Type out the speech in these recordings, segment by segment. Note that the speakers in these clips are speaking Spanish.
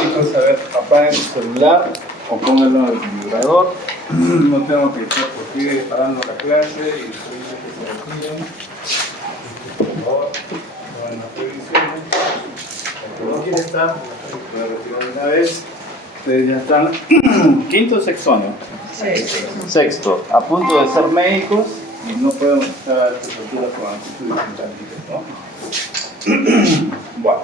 Chicos, a ver, apaguen su celular o pónganlo en el vibrador. No tengo que estar por aquí parando la clase y pedirles que se retiren. Por favor, no en las previsiones. El que no quiere estar, puede retirar de una vez. Ustedes ya están quinto o sexto año. Sexto, a punto de ser médicos y no podemos estar a estas alturas con actitudes infantiles, ¿no? Bueno.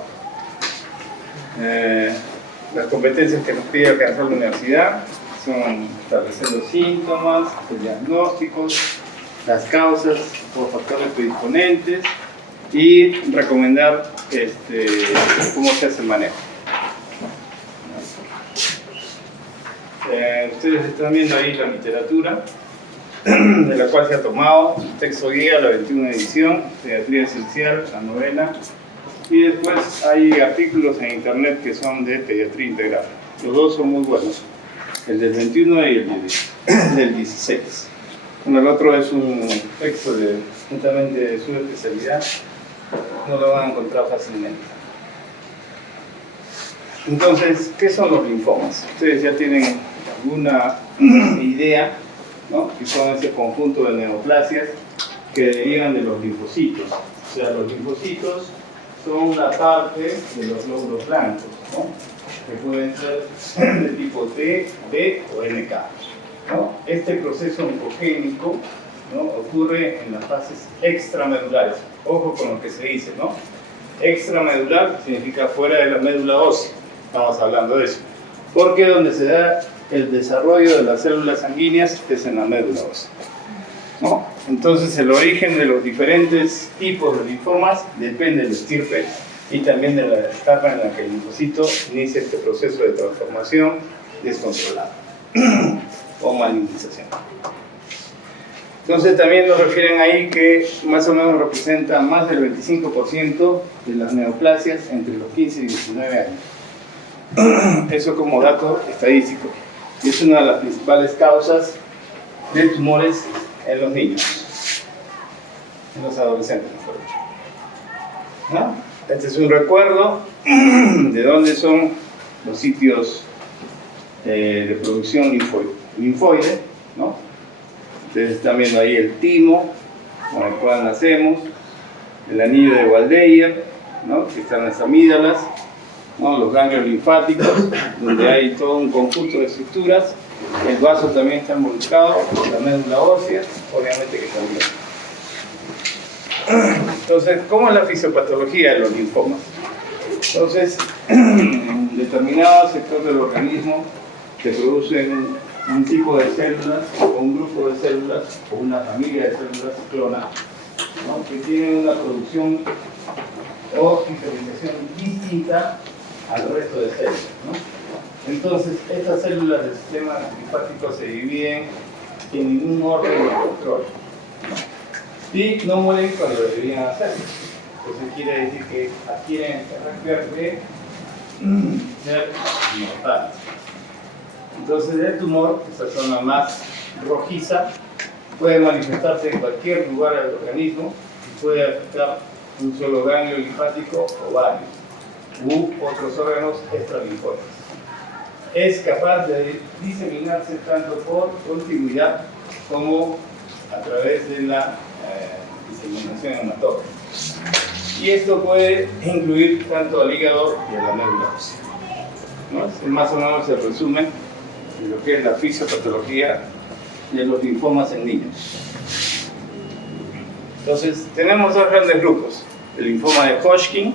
Las competencias que nos pide alcanzar la universidad son establecer los síntomas, los diagnósticos, las causas o factores predisponentes y recomendar cómo se hace el manejo. Ustedes están viendo ahí la literatura de la cual se ha tomado texto guía, la 21 edición, pediatría esencial, la novena, y después hay artículos en internet que son de pediatría integral. Los dos son muy buenos, el del 21 y el del 16. Bueno, el otro es un texto justamente de su especialidad, no lo van a encontrar fácilmente. Entonces, ¿qué son los linfomas? Ustedes ya tienen alguna idea, ¿no? Que son ese conjunto de neoplasias que derivan de los linfocitos. O sea, los linfocitos son una parte de los glóbulos blancos, ¿no? Que pueden ser de tipo T, B o NK, ¿no? Este proceso oncogénico, ¿no? Ocurre en las fases extramedulares. Ojo con lo que se dice, ¿no? Extramedular significa fuera de la médula ósea. Estamos hablando de eso. Porque donde se da el desarrollo de las células sanguíneas es en la médula ósea, ¿no? Entonces el origen de los diferentes tipos de linfomas depende del estirpe y también de la etapa en la que el linfocito inicia este proceso de transformación descontrolada o malignización. Entonces también nos refieren ahí que más o menos representa más del 25% de las neoplasias entre los 15 y 19 años. Eso como dato estadístico. Y es una de las principales causas de tumores en los niños, en los adolescentes, mejor dicho, ¿no? Este es un recuerdo de dónde son los sitios de producción linfoide, ¿no? Ustedes están viendo ahí el timo, con el cual nacemos, el anillo de Waldeyer, ¿no? Que están las amígdalas, ¿no? Los ganglios linfáticos, donde hay todo un conjunto de estructuras. El vaso también está involucrado, la médula ósea, obviamente que también. Entonces, ¿cómo es la fisiopatología de los linfomas? Entonces, en determinado sector del organismo se producen un tipo de células, o un grupo de células, o una familia de células clonas, ¿no? Que tienen una producción o diferenciación distinta al resto de células, ¿no? Entonces, estas células del sistema linfático se dividen sin ningún orden de control, ¿no? Y no mueren cuando deberían hacerlo. Entonces quiere decir que adquieren el carácter de ser inmortales. Entonces el tumor, esa zona más rojiza, puede manifestarse en cualquier lugar del organismo y puede afectar un solo ganglio linfático o varios, u otros órganos extralinfóticos. Es capaz de diseminarse tanto por continuidad como a través de la diseminación hematógena. Y esto puede incluir tanto al hígado y a la médula ósea, ¿no? Es más o menos el resumen de lo que es la fisiopatología de los linfomas en niños. Entonces, tenemos dos grandes grupos, el linfoma de Hodgkin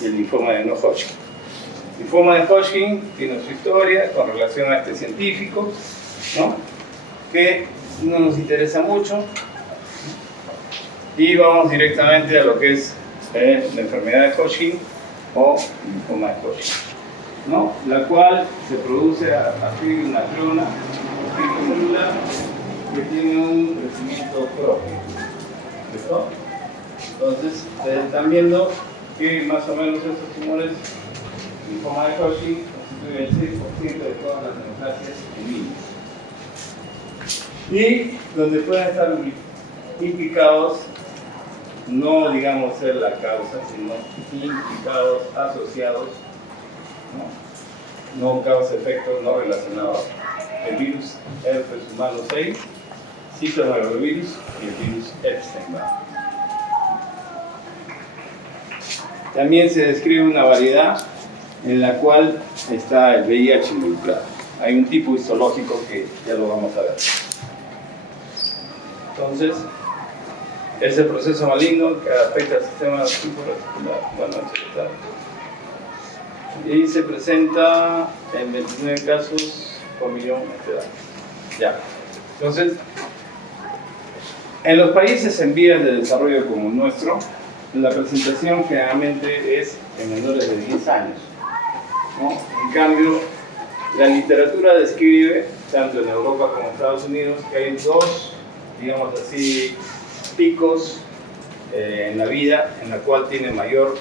y el linfoma de no Hodgkin. El linfoma de Hodgkin tiene su historia con relación a este científico, ¿no? Que no nos interesa mucho, y vamos directamente a lo que es la enfermedad de Hodgkin o linfoma de Hodgkin, ¿no? La cual se produce a partir de una clona celular que tiene un crecimiento propio, ¿listo? Entonces, ustedes están viendo que más o menos estos tumores, linfoma de Hodgkin, constituye el 6% de todas las neoplasias en niños. Y donde pueden estar implicados, no digamos ser la causa, sino implicados, asociados, no causa-efecto, no relacionados, el virus herpes humano 6, citomegalovirus y el virus Epstein-Barr. También se describe una variedad en la cual está el VIH involucrado. Hay un tipo histológico que ya lo vamos a ver. Entonces, ese proceso maligno que afecta al sistema reticular, bueno, etc. Y se presenta en 29 casos por millón de edad. Ya. Entonces, en los países en vías de desarrollo como el nuestro, la presentación generalmente es en menores de 10 años, ¿no? En cambio, la literatura describe, tanto en Europa como en Estados Unidos, que hay dos, digamos así, picos en la vida en la cual tiene mayor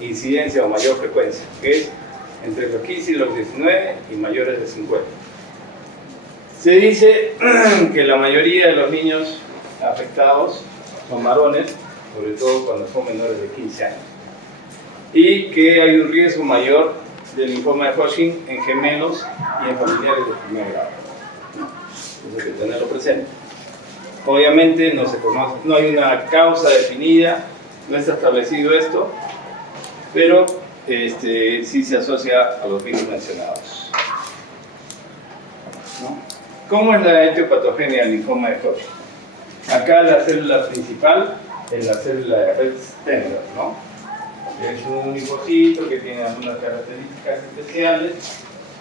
incidencia o mayor frecuencia, que es entre los 15 y los 19 y mayores de 50. Se dice que la mayoría de los niños afectados son varones, sobre todo cuando son menores de 15 años, y que hay un riesgo mayor de linfoma de Hodgkin en gemelos y en familiares de primer grado. Eso hay que tenerlo presente. Obviamente no se conoce, no hay una causa definida, no está establecido esto, pero sí se asocia a los virus mencionados, ¿no? ¿Cómo es la etiopatogenia del linfoma de Hodgkin? Acá la célula principal es la célula de Red-Stender, ¿no? Es un linfocito que tiene algunas características especiales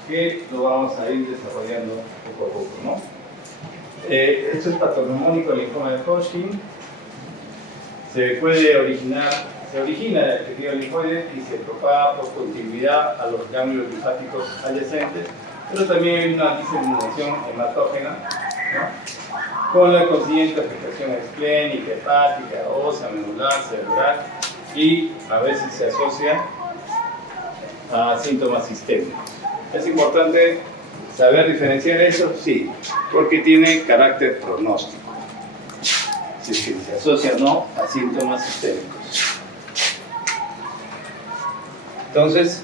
que lo vamos a ir desarrollando poco a poco, ¿no? Esto es patognomónico del linfoma de Hodgkin. Se origina del tejido linfoide y se propaga por continuidad a los ganglios linfáticos adyacentes, pero también hay una diseminación hematógena, ¿no? Con la consiguiente afectación esplénica, hepática, ósea, medular, cerebral, y a veces se asocia a síntomas sistémicos. Es importante saber diferenciar eso, sí, porque tiene carácter pronóstico, si es que se asocia o no a síntomas sistémicos. Entonces,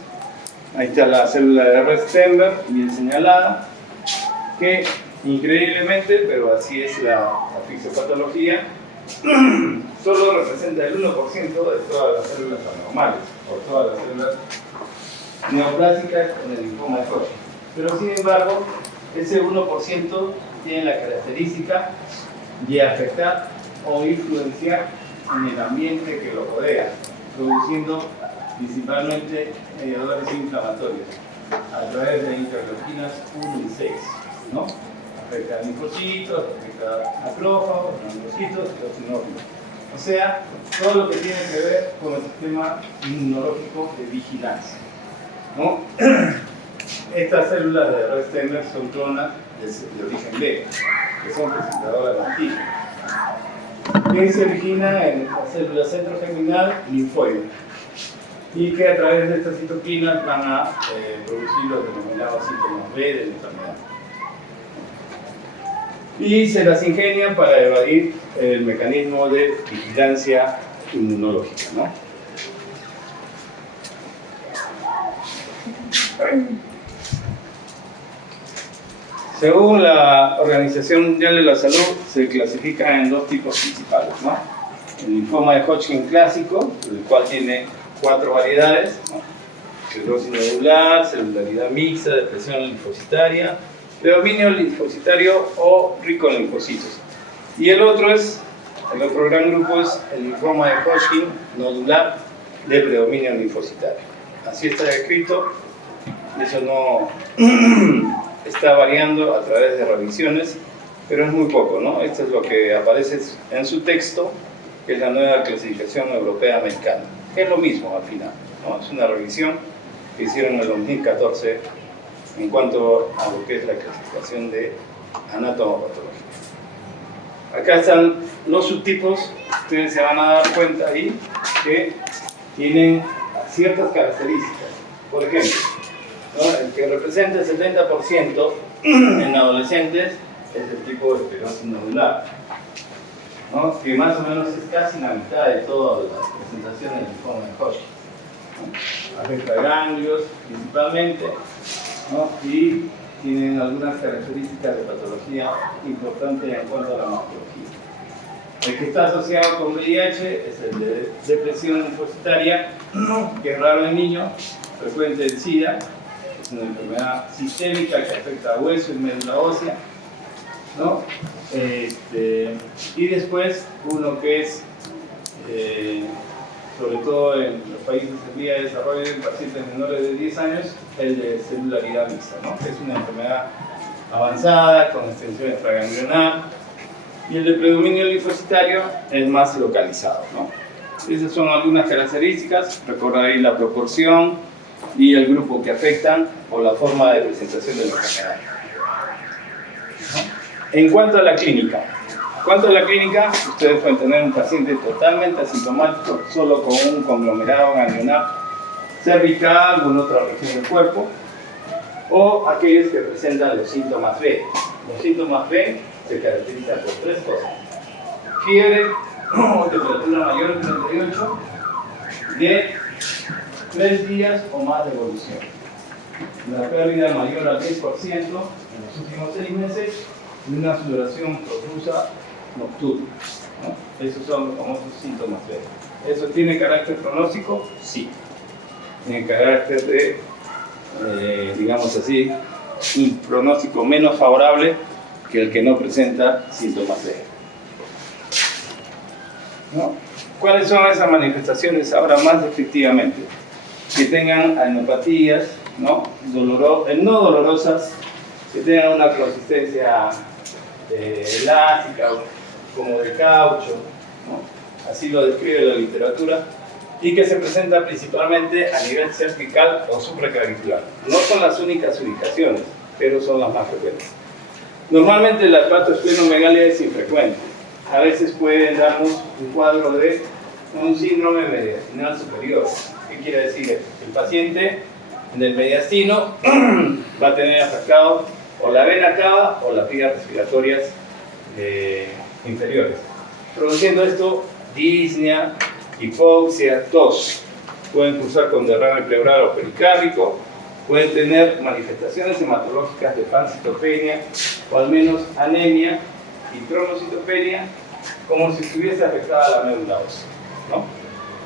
ahí está la célula de Red-Stender, bien señalada, que increíblemente, pero así es la fisiopatología, solo representa el 1% de todas las células anormales, o todas las células neoplásicas con el linfoma de Hodgkin. Pero sin embargo, ese 1% tiene la característica de afectar o influenciar en el ambiente que lo rodea, produciendo principalmente mediadores inflamatorios a través de interleuquinas 1 y 6, ¿no? Afecta a linfocitos, afecta a macrófagos, linfocitos y eosinófilos. O sea, todo lo que tiene que ver con el sistema inmunológico de vigilancia, ¿no? Estas células de Red-Stender son clonas de origen B, que son presentadoras de antígenos, que se originan en la célula centrogerminal linfoide y que a través de estas citoquinas van a producir los denominados síntomas B de la enfermedad. Y se las ingenian para evadir el mecanismo de vigilancia inmunológica, ¿no? Según la Organización Mundial de la Salud, se clasifica en dos tipos principales, ¿no? El linfoma de Hodgkin clásico, el cual tiene 4 variedades, ¿no? Cirrosis nodular, celularidad mixta, depresión linfocitaria, predominio linfocitario o rico en linfocitos. Y el otro gran grupo es el linfoma de Hodgkin nodular de predominio linfocitario. Así está descrito, eso no está variando a través de revisiones, pero es muy poco, ¿no? Esto es lo que aparece en su texto, que es la nueva clasificación europea americana. Es lo mismo al final, ¿no? Es una revisión que hicieron en el 2014 en cuanto a lo que es la clasificación de anatomopatología. Acá están los subtipos, ustedes se van a dar cuenta ahí que tienen ciertas características. Por ejemplo, ¿no? El que representa el 70% en adolescentes es el tipo de esclerosis nodular, ¿no? Que más o menos es casi la mitad de todas las presentaciones del linfoma de Hodgkin, ¿no? Afecta ganglios principalmente, ¿no? Y tienen algunas características de patología importantes en cuanto a la morfología. El que está asociado con VIH es el de depresión linfocitaria, que es raro en niños, frecuente en SIDA, es una enfermedad sistémica que afecta a hueso y médula ósea, ¿no? Y después uno que es, sobre todo en los países en vía de desarrollo en pacientes menores de 10 años, el de celularidad mixta, ¿no? Que es una enfermedad avanzada con extensión extraganglionar, y el de predominio linfocitario es más localizado, ¿no? Esas son algunas características. Recuerda ahí la proporción y el grupo que afectan o la forma de presentación de la enfermedad. En cuanto a la clínica, ustedes pueden tener un paciente totalmente asintomático, solo con un conglomerado ganglionar cervical o en otra región del cuerpo, o aquellos que presentan los síntomas B. Los síntomas B se caracterizan por tres cosas: fiebre o temperatura mayor de 38, de 3 días o más de evolución, la pérdida mayor al 10% en los últimos 6 meses y una sudoración profusa nocturna, ¿no? Esos son los famosos síntomas B. ¿Eso tiene carácter pronóstico? Sí. Tiene carácter de, digamos así, un pronóstico menos favorable que el que no presenta síntomas B, ¿no? ¿Cuáles son esas manifestaciones ahora más efectivamente? Que tengan anemopatías, ¿no? No dolorosas, que tengan una consistencia elástica, como de caucho, ¿no? Así lo describe la literatura, y que se presenta principalmente a nivel cervical o supraclavicular. No son las únicas ubicaciones, pero son las más frecuentes. Normalmente la hepatoesplenomegalia es infrecuente. A veces pueden darnos un cuadro de un síndrome mediastinal superior. ¿Qué quiere decir esto? El paciente en el mediastino va a tener afectado o la vena cava o las vías respiratorias inferiores, produciendo esto disnea, hipoxia, tos. Pueden cursar con derrame pleural o pericárdico, pueden tener manifestaciones hematológicas de pancitopenia o al menos anemia y trombocitopenia, como si estuviese afectada la médula ósea, ¿no?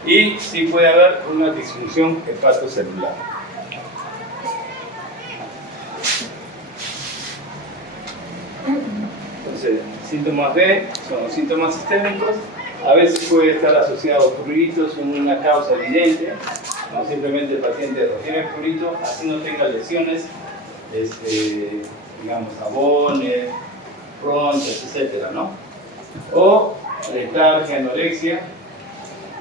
Y sí puede haber una disfunción hepatocelular. Entonces, síntomas B son los síntomas sistémicos. A veces puede estar asociado a pruritos con una causa evidente, no simplemente el paciente tiene prurito, así no tenga lesiones, digamos, jabones, ronchas, etcétera, ¿no? O letargia, anorexia,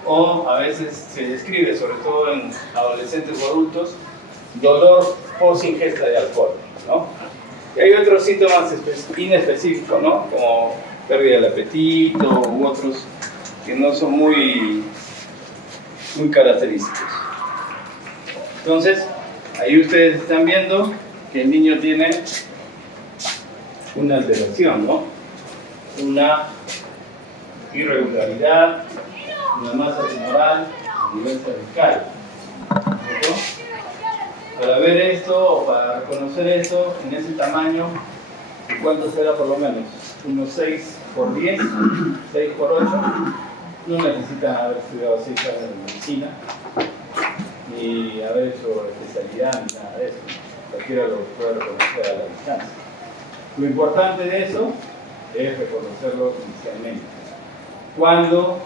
o a veces se describe, sobre todo en adolescentes o adultos, dolor post ingesta de alcohol, ¿no? Y hay otros síntomas inespecíficos, ¿no? Como pérdida del apetito u otros que no son muy característicos. Entonces, ahí ustedes están viendo que el niño tiene una alteración, ¿no? Una irregularidad, una masa tumoral a nivel cervical, ¿no? Para ver esto o para reconocer esto en ese tamaño, ¿cuánto será por lo menos? Unos 6 por 10, 6 por 8. No necesitan haber estudiado 6 años de medicina, ni haber hecho especialidad, ni nada de eso. Cualquiera lo puede reconocer a la distancia. Lo importante de eso es reconocerlo inicialmente. Cuando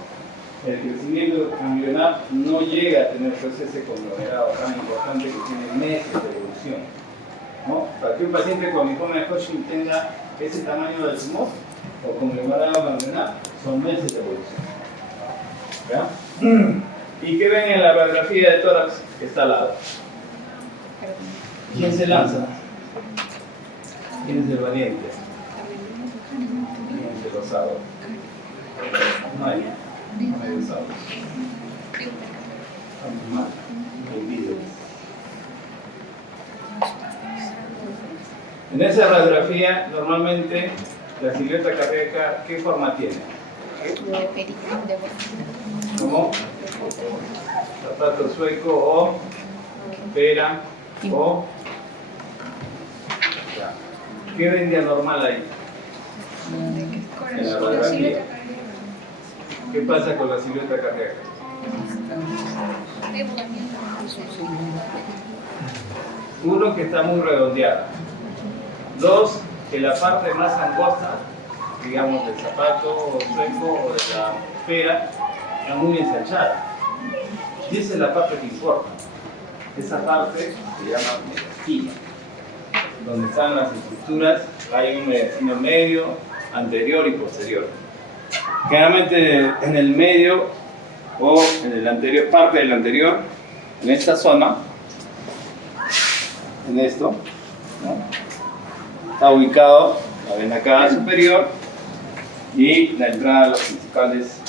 el crecimiento ganglionar no llega a tener pues, ese conglomerado tan importante que tiene meses de evolución, ¿no? Para que un paciente con linfoma de Hodgkin tenga ese tamaño del tumor o conglomerado ganglionar, son meses de evolución. ¿Ya? ¿Y qué ven en la radiografía de tórax que está al lado? ¿Quién se lanza? ¿Quién es el valiente? ¿Quién es el osado? No hay osados. Estamos mal, olvídense. En esa radiografía, normalmente, la silueta cardíaca, ¿qué forma tiene? ¿Cómo? Zapato sueco o pera o... ¿Qué ven de anormal ahí? En la radiografía. ¿Qué pasa con la silueta cardíaca? Uno, que está muy redondeada. Dos, que la parte más angosta, digamos, del zapato sueco o de la pera, está muy ensanchada. Y esa es la parte que importa. Esa parte se llama mediastino, donde están las estructuras. Hay un mediastino medio, anterior y posterior. Generalmente en el medio o en el anterior, parte del anterior, en esta zona, en esto, ¿no? Está ubicado la vena cava superior y la entrada a los principales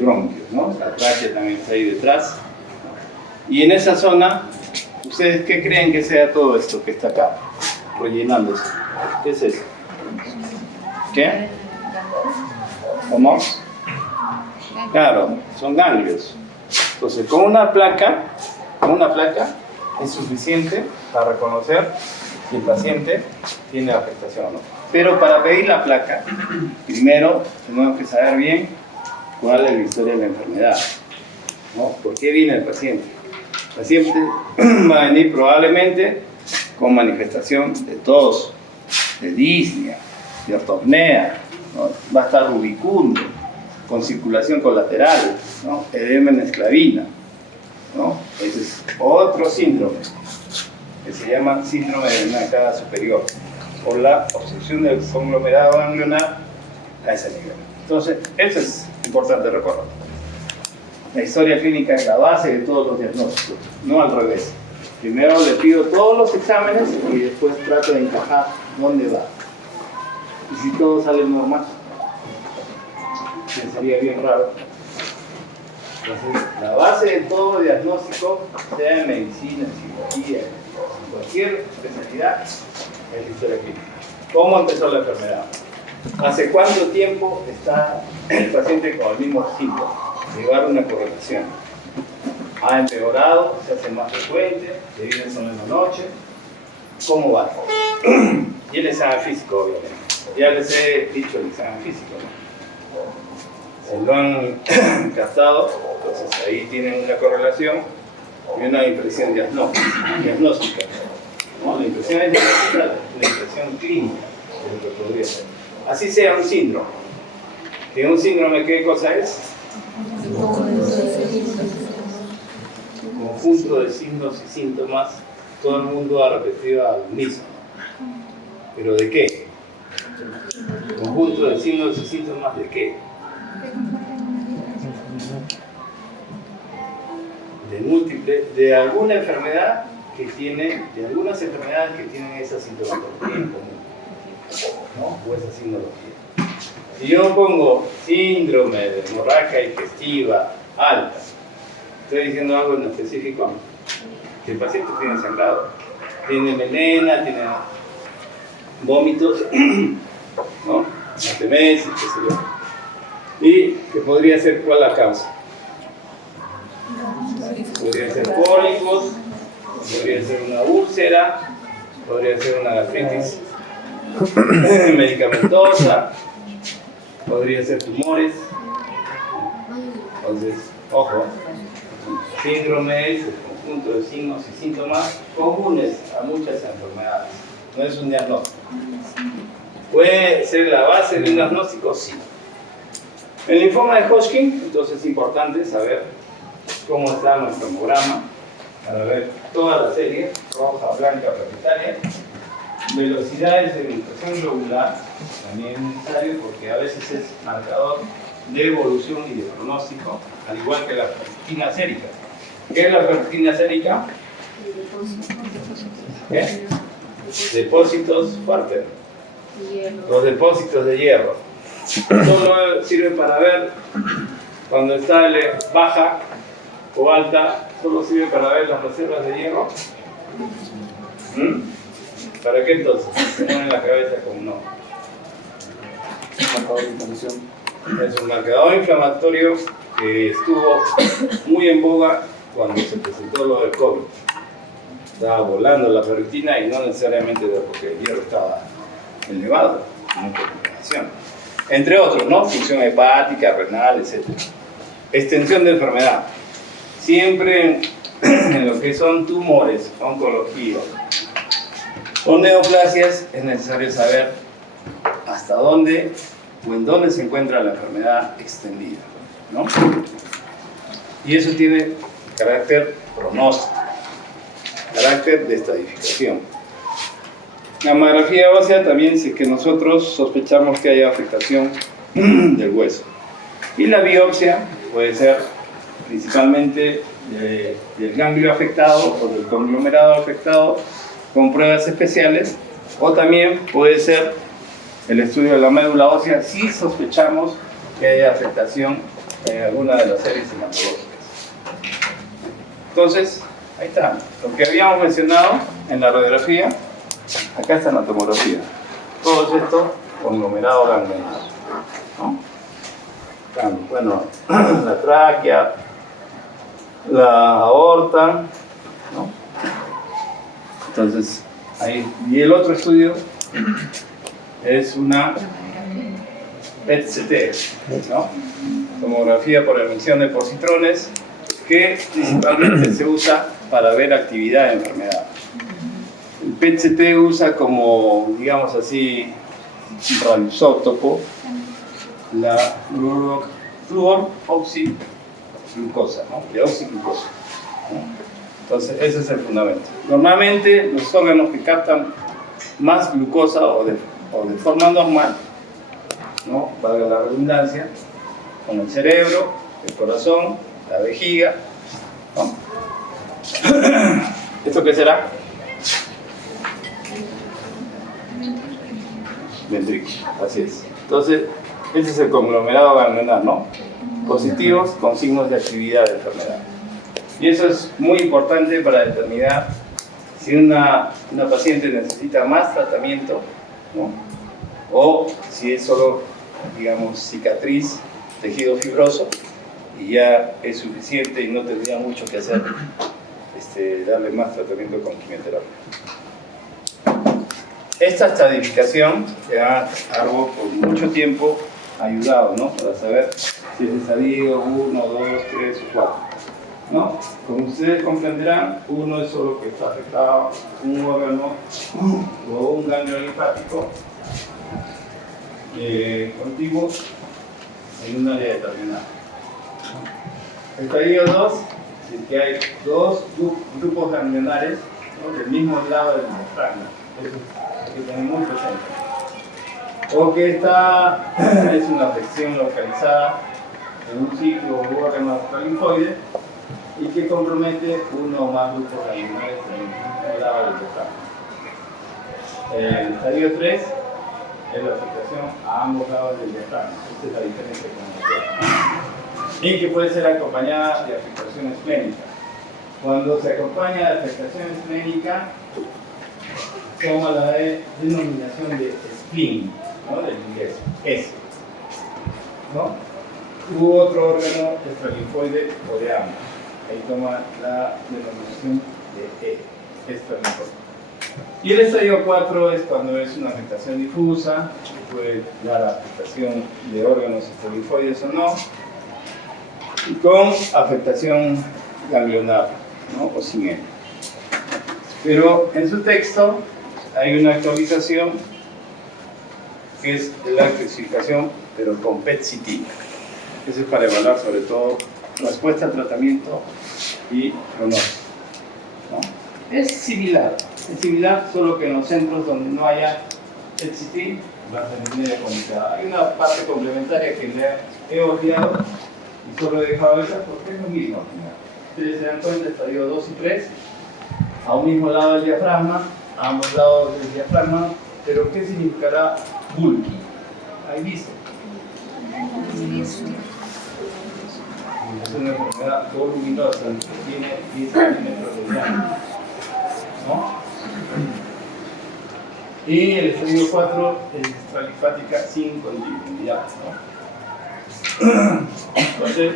bronquios, ¿no? La tráquea también está ahí detrás. Y en esa zona, ¿ustedes qué creen que sea todo esto que está acá, rellenándose? ¿Qué es eso? ¿Qué? ¿Cómo? Claro, son ganglios. Entonces, con una placa es suficiente para reconocer si el paciente tiene afectación o no. Pero para pedir la placa, primero tenemos que saber bien cuál es la historia de la enfermedad, ¿no? ¿Por qué viene el paciente? El paciente va a venir probablemente con manifestación de tos, de disnea, de ortopnea, ¿no? Va a estar rubicundo, con circulación colateral, ¿no? Edema en esclavina, ¿no? Ese es otro síndrome que se llama síndrome de vena cava superior, por la obstrucción del conglomerado ganglionar a ese nivel. Entonces, eso es importante recordar. La historia clínica es la base de todos los diagnósticos, no al revés. Primero le pido todos los exámenes y después trato de encajar dónde va. Y si todo sale normal, que sería bien raro. Entonces, la base de todo diagnóstico, sea en medicina, en cirugía, en cualquier especialidad, es la historia clínica. ¿Cómo empezó la enfermedad? ¿Hace cuánto tiempo está el paciente con el mismo síntoma? Llevar una correlación. ¿Ha empeorado? ¿Se hace más frecuente? ¿Le viene solo en la noche? ¿Cómo va? Y el examen físico, obviamente. Ya les he dicho el examen físico, ¿no? Se lo han captado, entonces ahí tienen una correlación y una impresión diagnóstica. ¿No? La impresión es diagnóstica, la impresión clínica de lo que podría ser. Así sea un síndrome. ¿Que un síndrome qué cosa es? Conjunto de signos y síntomas, todo el mundo ha repetido al unísono. ¿Pero de qué? Conjunto de signos y síntomas de qué? De alguna enfermedad que tiene, de algunas enfermedades que tienen esa sintomatología en común, ¿no? O esa signología. Si yo pongo síndrome de hemorragia digestiva alta, ¿estoy diciendo algo en específico? Que el paciente tiene sangrado, tiene melena, tiene vómitos, ¿no? Atemesis, qué sé yo. ¿Y que podría ser cuál la causa? Podría ser pólipos, podría ser una úlcera, podría ser una gastritis medicamentosa, podría ser tumores. Entonces, ojo, síndrome es el conjunto de signos y síntomas comunes a muchas enfermedades. No es un diagnóstico. ¿Puede ser la base de un diagnóstico? Sí. El linfoma de Hodgkin, entonces es importante saber cómo está nuestro hemograma para ver toda la serie, roja, blanca, planetaria. Velocidades de infección globular, también es necesario porque a veces es marcador de evolución y de pronóstico, al igual que la ferritina sérica. ¿Qué es la ferritina sérica? ¿Qué? Depósitos fuertes. Los depósitos de hierro. Solo sirve para ver cuando está baja o alta, solo sirve para ver las reservas de hierro. ¿Para qué entonces? Se pone en la cabeza como no. Marcador de inflamación. Es un marcador inflamatorio que estuvo muy en boga cuando se presentó lo del COVID. Estaba volando la ferritina y no necesariamente porque el hierro estaba elevado, sino por inflamación. Entre otros, ¿no? Función hepática, renal, etc. Extensión de enfermedad. Siempre en lo que son tumores, oncología o neoplasias es necesario saber hasta dónde o en dónde se encuentra la enfermedad extendida, ¿no? Y eso tiene carácter pronóstico, carácter de estadificación. La mamografía ósea también es que nosotros sospechamos que haya afectación del hueso. Y la biopsia puede ser principalmente del ganglio afectado o del conglomerado afectado con pruebas especiales, o también puede ser el estudio de la médula ósea si sospechamos que haya afectación en alguna de las series hematológicas. Entonces, ahí está, lo que habíamos mencionado en la radiografía, acá está en la tomografía. Todo esto conglomerado ganglionar, ¿no? Bueno, la tráquea, la aorta, ¿no? Entonces, ahí. Y el otro estudio es una PET-CT, ¿no? Tomografía por emisión de positrones, que principalmente se usa para ver actividad de enfermedad. El PET-CT usa como, digamos así, radioisótopo la fluoroxiglucosa, ¿no? De oxiglucosa, ¿no? Entonces, ese es el fundamento. Normalmente, los órganos que captan más glucosa o de forma normal, ¿no? Valga la redundancia, con el cerebro, el corazón, la vejiga, ¿no? ¿Esto qué será? Ventrículo, así es. Entonces, ese es el conglomerado ganglionar, ¿no? Positivos con signos de actividad de enfermedad. Y eso es muy importante para determinar si una paciente necesita más tratamiento, ¿no? O si es solo, digamos, cicatriz, tejido fibroso, y ya es suficiente y no tendría mucho que hacer, darle más tratamiento con quimioterapia. Esta estadificación que hago por mucho tiempo ha ayudado, ¿no? Para saber si es estadio 1, 2, 3 o 4, ¿no? Como ustedes comprenderán, uno es solo que está afectado un órgano o un ganglio linfático contiguo en un área determinada. Estadio 2 es que hay dos grupos ganglionares, ¿no? Del mismo lado del diafragma. Eso hay que tener muy presente. O que es una afección localizada en un sitio o órgano linfoide y que compromete uno o más grupos ganglionares en el mismo lado del diafragma. El estadio 3 es la afectación a ambos lados del diafragma. Esta es la diferencia con el diafragma. Y que puede ser acompañada de afectación esplénica. Cuando se acompaña de afectación esplénica, toma la denominación de spleen, ¿no? Del inglés, S, ¿no? U otro órgano extralinfoide o de ambos. Ahí toma la denominación de E, extralinfoide. Y el estadio 4 es cuando es una afectación difusa, que puede dar afectación de órganos extralinfoides o no, y con afectación ganglionar, ¿no? O sin él. Pero en su texto hay una actualización que es la clasificación, pero con PET-CT. Eso es para evaluar sobre todo respuesta a tratamiento y pronóstico, ¿no? Es similar, solo que en los centros donde no haya PET-CT va a ser media complicada. Hay una parte complementaria que le he olvidado y solo he dejado esa porque es lo mismo. Ustedes se dan cuenta, estadio 2 y 3, a un mismo lado del diafragma, a ambos lados del diafragma, pero ¿qué significará bulky? Ahí dice. Es una enfermedad voluminosa que tiene 10 centímetros de diámetro, ¿no? Y el estadio 4 es extralinfática sin continuidad, ¿no? Entonces,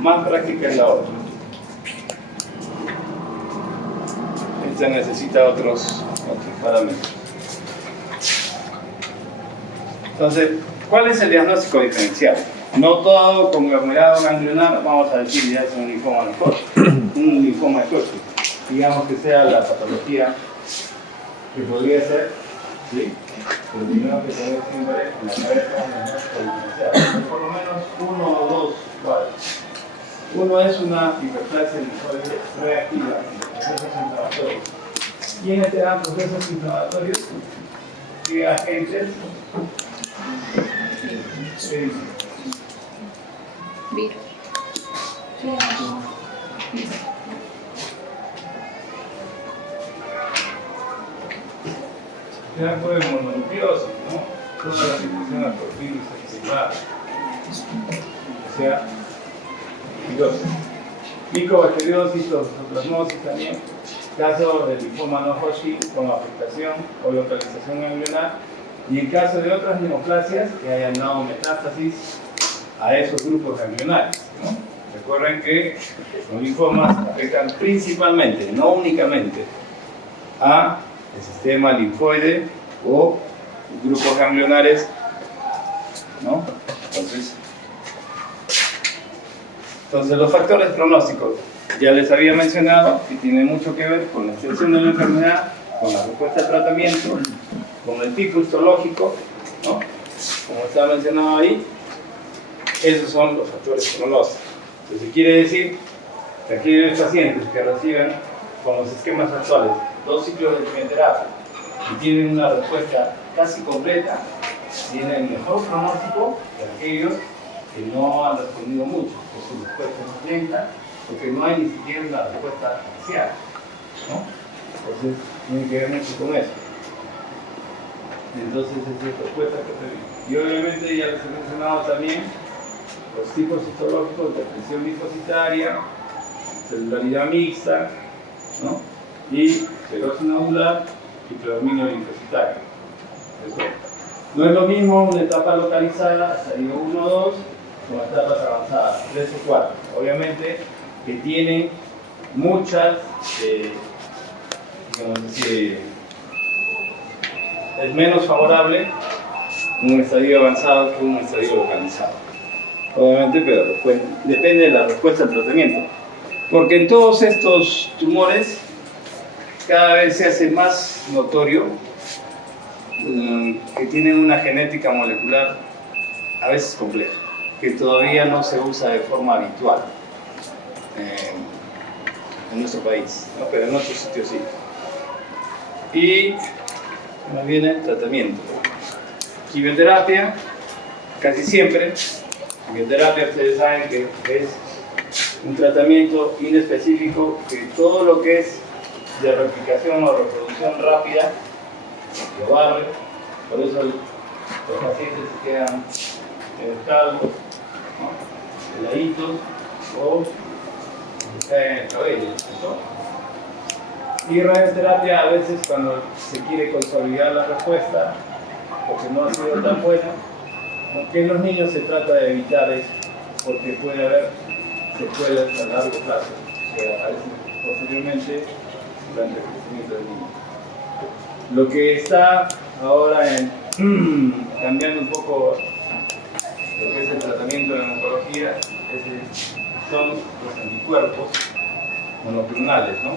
más práctica es la otra. Esta necesita otros parámetros. Entonces, ¿cuál es el diagnóstico diferencial? No todo conglomerado ganglionar, vamos a decir, ya es un linfoma de Hodgkin, un linfoma de Hodgkin. Digamos que sea la patología que podría ser, ¿sí? Pero tenemos que tener siempre en la cabeza un diagnóstico diferencial. Por lo menos uno o dos cuadros. Uno es una hiperplasia linfoide reactiva en procesos inflamatorios. ¿Quiénes te dan procesos inflamatorios? ¿Qué agentes? Virus. Se da por mononucleosis, ¿no? Toda la situación por virus activada. O sea, virosis. Micobacteriosis, toxoplasmosis también. Caso del linfoma no Hodgkin con afectación o localización ganglionar. Y en caso de otras neoplasias que hayan dado metástasis a esos grupos ganglionares, ¿no? Recuerden que los linfomas afectan principalmente, no únicamente, a el sistema linfoide o grupos ganglionares, ¿no? Entonces los factores pronósticos, ya les había mencionado que tienen mucho que ver con la extensión de la enfermedad, con la respuesta al tratamiento, con el tipo histológico, ¿no? Como está mencionado ahí, esos son los factores pronósticos. Entonces quiere decir que aquellos pacientes que reciben con los esquemas actuales 2 ciclos de quimioterapia y tienen una respuesta casi completa, tienen mejor pronóstico que aquellos que no han respondido mucho, que su respuesta es lenta, porque no hay ni siquiera una respuesta parcial, ¿no? Entonces tiene que ver mucho con eso. Entonces esa es la respuesta que tenemos. Y obviamente ya les he mencionado también los tipos histológicos de presión linfocitaria, celularidad mixta, ¿no? Y esclerosis nodular y predominio linfocitario. Eso. No es lo mismo una etapa localizada, estadio 1 o 2, con etapas avanzadas, 3 o 4. Obviamente que tienen muchas, digamos así, es menos favorable un estadio avanzado que un estadio localizado. Obviamente, pero depende de la respuesta al tratamiento. Porque en todos estos tumores cada vez se hace más notorio que tienen una genética molecular a veces compleja, que todavía no se usa de forma habitual en nuestro país, ¿no? Pero en otros sitios sí. Y nos viene el tratamiento. Quimioterapia, casi siempre. Quimioterapia, ustedes saben que es un tratamiento inespecífico que todo lo que es de replicación o reproducción rápida lo barre. Por eso los pacientes se quedan calvos, ¿no? Heladitos o caen en el cabello, ¿no? Y radioterapia a veces cuando se quiere consolidar la respuesta porque no ha sido tan buena, aunque en los niños se trata de evitar eso porque puede haber secuelas a largo plazo, o sea, a veces posteriormente durante el crecimiento del niño. Lo que está ahora cambiando un poco lo que es el tratamiento en oncología son los anticuerpos monoclonales, ¿no?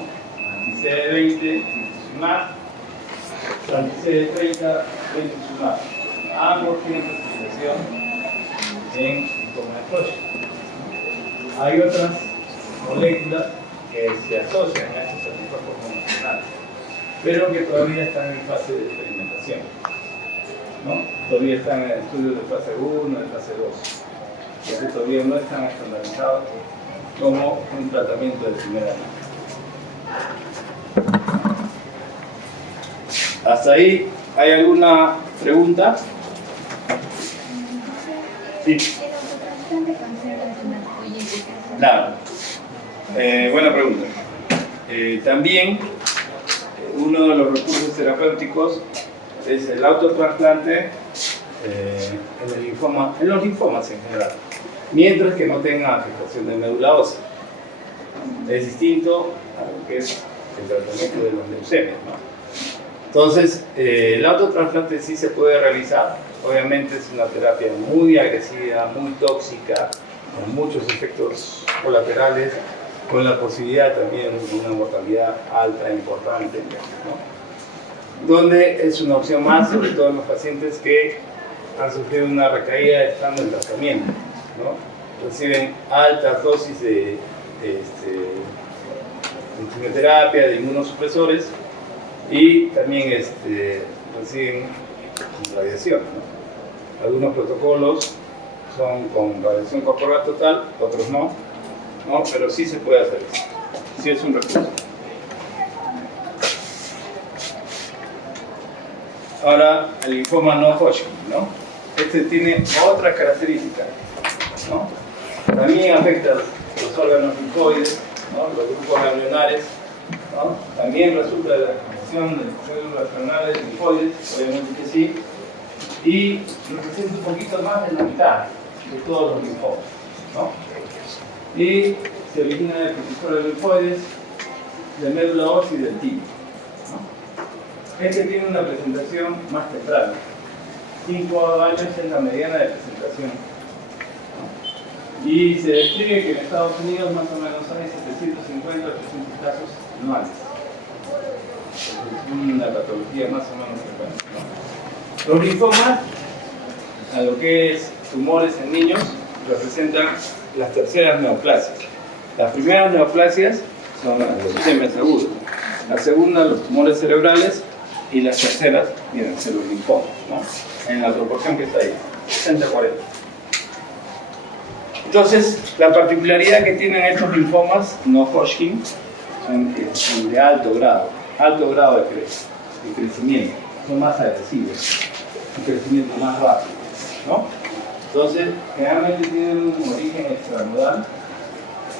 Anti-CD20, infliximab, anti-CD30, infliximab. Ambos tienen presentación en linfoma de Hodgkin. Hay otras moléculas que se asocian a estos anticuerpos monoclonales, pero que todavía están en fase de experimentación, ¿no? Todavía están en estudios de fase 1, de fase 2, porque todavía no están estandarizados como un tratamiento de primera línea. ¿Hasta ahí hay alguna pregunta? Sí. Claro. Buena pregunta. También uno de los recursos terapéuticos es el autotrasplante en los linfomas en general, mientras que no tenga afectación de médula ósea. Es distinto a lo que es el tratamiento de los leucemias, ¿no? Entonces, el autotrasplante sí se puede realizar. Obviamente es una terapia muy agresiva, muy tóxica, con muchos efectos colaterales, con la posibilidad también de una mortalidad alta, importante, ¿no? Donde es una opción más, sobre todo en los pacientes que han sufrido una recaída estando en tratamiento, ¿no? Reciben altas dosis de quimioterapia, de inmunosupresores y también reciben radiación, ¿no? Algunos protocolos son con radiación corporal total, otros no, pero sí se puede hacer eso, sí es un recurso. Ahora, el linfoma no Hodgkin, ¿no? Este tiene otras características, ¿no? También afecta los órganos linfoides, ¿no? Los grupos ganglionares, ¿no? También resulta de la formación de células ganglionares linfoides, obviamente que sí, y representa un poquito más de la mitad de todos los linfomas, ¿no? Y se origina de corticoides linfoides, de médula ósea y del timo, ¿no? Este tiene una presentación más temprana. 5 años es la mediana de presentación, ¿no? Y se describe que en Estados Unidos más o menos hay 750 a 800 casos anuales. Es una patología más o menos frecuente, ¿no? Los linfomas, a lo que es tumores en niños, representan las terceras neoplasias. Las primeras neoplasias son las leucemias agudas, la segunda los tumores cerebrales y las terceras vienen a ser los linfomas, ¿no? En la proporción que está ahí, 60-40. Entonces, la particularidad que tienen estos linfomas no Hodgkin son que son de alto grado de crecimiento, son más agresivos, un crecimiento más rápido, ¿no? Entonces, generalmente tienen un origen extranodal,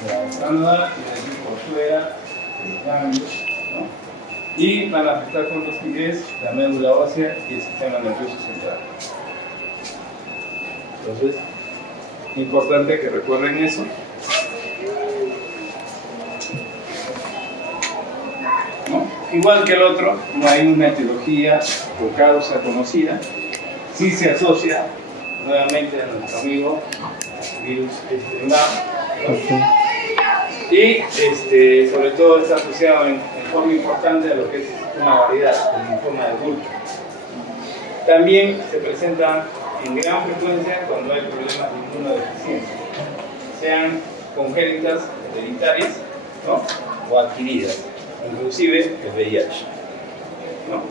la extranodal tiene el tipo suera, el ganglios, ¿no? Y van a afectar con rigidez la médula ósea y el sistema nervioso central. Entonces, importante que recuerden eso. ¿No? Igual que el otro, no hay una etiología o causa conocida. Sí se asocia nuevamente a nuestro amigo virus ¿no? Y sobre todo está asociado en forma importante a lo que es una variedad, el linfoma de Burkitt. También se presentan en gran frecuencia cuando hay problemas de inmunodeficiencia, sean congénitas, hereditarias, ¿no? O adquiridas, inclusive el VIH, ¿no?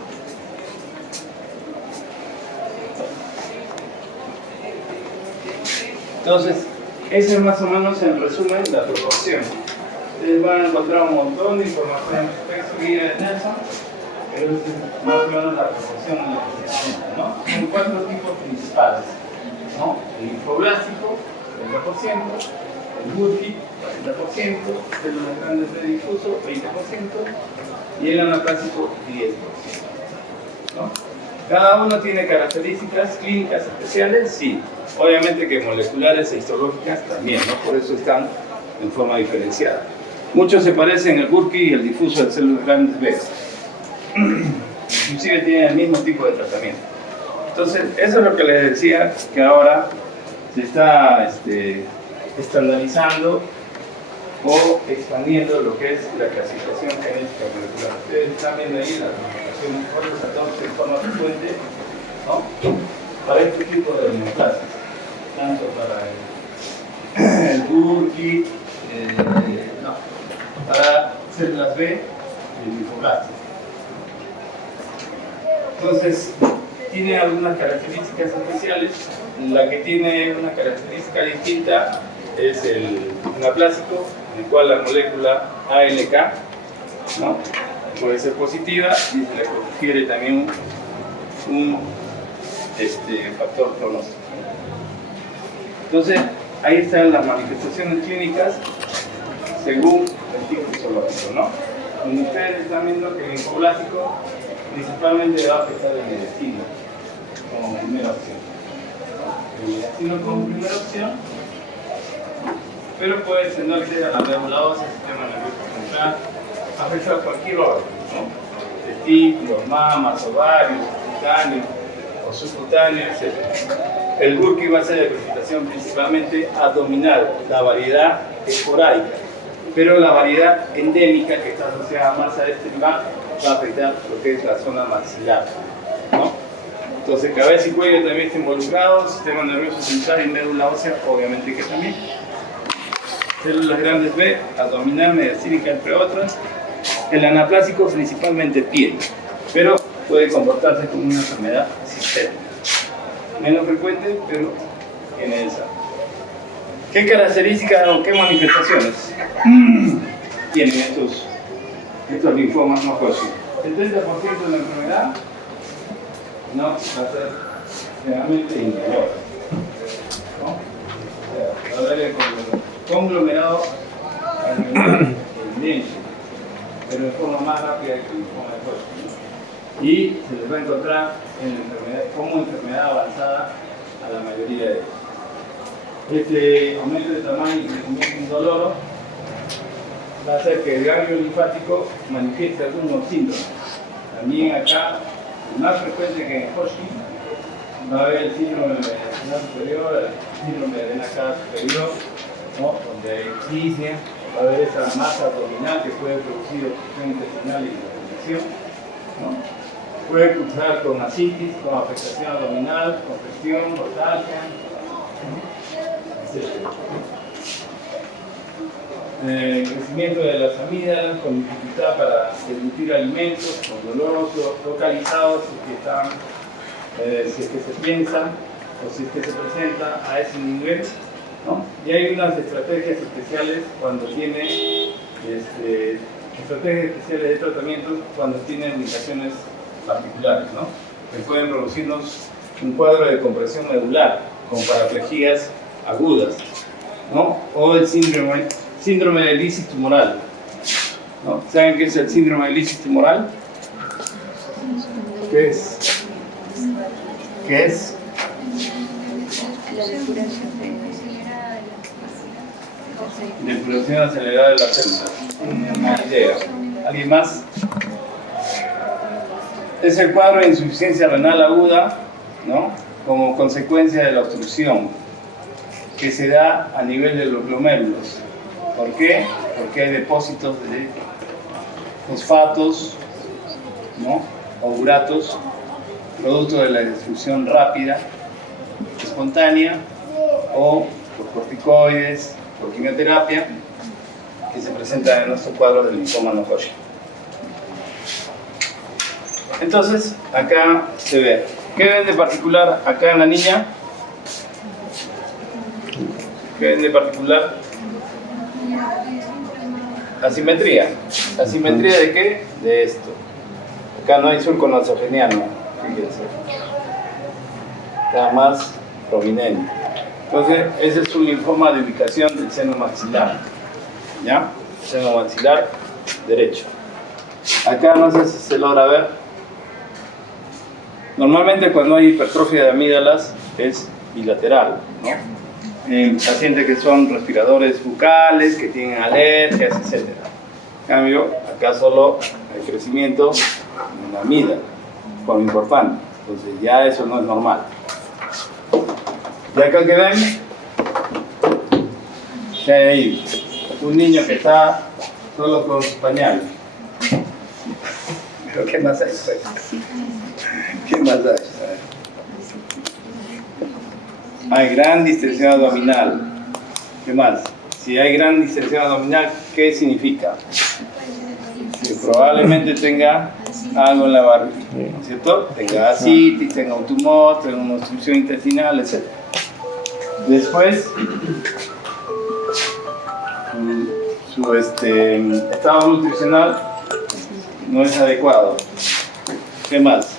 Entonces, ese es más o menos en resumen la proporción. Ustedes van a encontrar un montón de información en respecto guía de Nelson, pero es más o menos la proporción en la que se presenta, ¿no? Son 4 tipos principales, ¿no? El linfoblástico, 30%, el Burkitt, 40%, células grandes de difuso, 20%, y el anaplásico, 10%, ¿no? Cada uno tiene características clínicas especiales, sí. Obviamente que moleculares e histológicas también, ¿no? Por eso están en forma diferenciada. Muchos se parecen el Burkitt y el difuso de células grandes B. Inclusive tienen el mismo tipo de tratamiento. Entonces, eso es lo que les decía, que ahora se está estandarizando o expandiendo lo que es la clasificación genética molecular. Ustedes están viendo ahí la clasificación por 14 en forma frecuente, ¿no? Para este tipo de neoplasias, tanto para el Burkitt, para células B y linfoblastos. Entonces, tiene algunas características especiales. La que tiene una característica distinta es el anaplásico, en el cual la molécula ALK, ¿no? Puede ser positiva y se le confiere también un factor pronóstico. Entonces, ahí están las manifestaciones clínicas según el tipo fisiológico, ¿no? Como ustedes están viendo que el linfoblástico principalmente va a afectar el intestino como primera opción. El intestino como primera opción, pero puede extenderse a la médula ósea, sistema nervioso central, afecta a cualquier órgano, ¿no? Testículos, mamas, ovarios, cutáneos o subcutáneos, etc. El Burkitt va a ser de presentación principalmente abdominal, la variedad esporádica, pero la variedad endémica que está asociada más a este lugar va a afectar lo que es la zona maxilar, ¿no? Entonces cabeza y cuello también están involucrados, sistema nervioso central y médula ósea obviamente que también. Células grandes B, abdominal, mediastínica entre otras. El anaplásico principalmente piel, pero puede comportarse como una enfermedad sistémica. Menos frecuente, pero tiene esa. ¿Qué características o qué manifestaciones tienen estos linfomas no Hodgkin? El 30% de la enfermedad no va a ser generalmente interior, ¿no? O sea, va a haber conglomerado alveolar evidente, pero de forma más rápida que el linfoma de Hodgkin. Y se les va a encontrar como enfermedad avanzada a la mayoría de ellos. Este aumento de tamaño y crecimiento indoloro va a hacer que el ganglio linfático manifieste algunos síntomas. También acá, más frecuente que en Hodgkin, va a haber el síndrome de la superior, el síndrome de la cava superior, ¿no? Donde hay disnea, va a haber esa masa abdominal que puede producir obstrucción intestinal y hipertensión, ¿no? Puede cursar con asitis, con afectación abdominal, congestión, rotalgia, etc. Crecimiento de las amígdalas con dificultad para deglutir alimentos, con dolor localizados, si es que se piensa o si es que se presenta a ese nivel, ¿no? Y hay unas estrategias especiales cuando tiene estrategias especiales de tratamiento cuando tiene indicaciones particulares, ¿no? Que pueden producirnos un cuadro de compresión medular con paraplejías agudas, ¿no? O el síndrome de lisis tumoral, ¿no? ¿Saben qué es el síndrome de lisis tumoral? ¿Qué es? ¿Qué es? La depuración Depuración acelerada de las células. Una idea. ¿Alguien más? Es el cuadro de insuficiencia renal aguda, ¿no? Como consecuencia de la obstrucción que se da a nivel de los glomérulos. ¿Por qué? Porque hay depósitos de fosfatos, ¿no? O uratos, producto de la destrucción rápida, espontánea, o por corticoides, por quimioterapia, que se presenta en nuestro cuadro del linfoma no Hodgkin. Entonces, acá se ve. ¿Qué ven de particular acá en la niña? ¿Qué ven de particular? Asimetría. ¿Asimetría de qué? De esto. Acá no hay surco nasogeniano, fíjense. Está más prominente. Entonces, ese es un linfoma de ubicación del seno maxilar. ¿Ya? Seno maxilar derecho. Acá no sé si se logra ver. Normalmente cuando hay hipertrofia de amígdalas es bilateral, ¿no? En pacientes que son respiradores bucales, que tienen alergias, etc. En cambio, acá solo hay crecimiento en la amígdala, como importante. Entonces ya eso no es normal. Y acá que ven, que hay ahí un niño que está solo con su pañal. ¿Pero qué más hay? ¿Qué más hay? Hay gran distensión abdominal. ¿Qué más? Si hay gran distensión abdominal, ¿qué significa? Que probablemente tenga algo en la barriga, ¿no es cierto? Tenga asitis, tenga un tumor, tenga una obstrucción intestinal, etc. Después, su estado nutricional no es adecuado. ¿Qué más?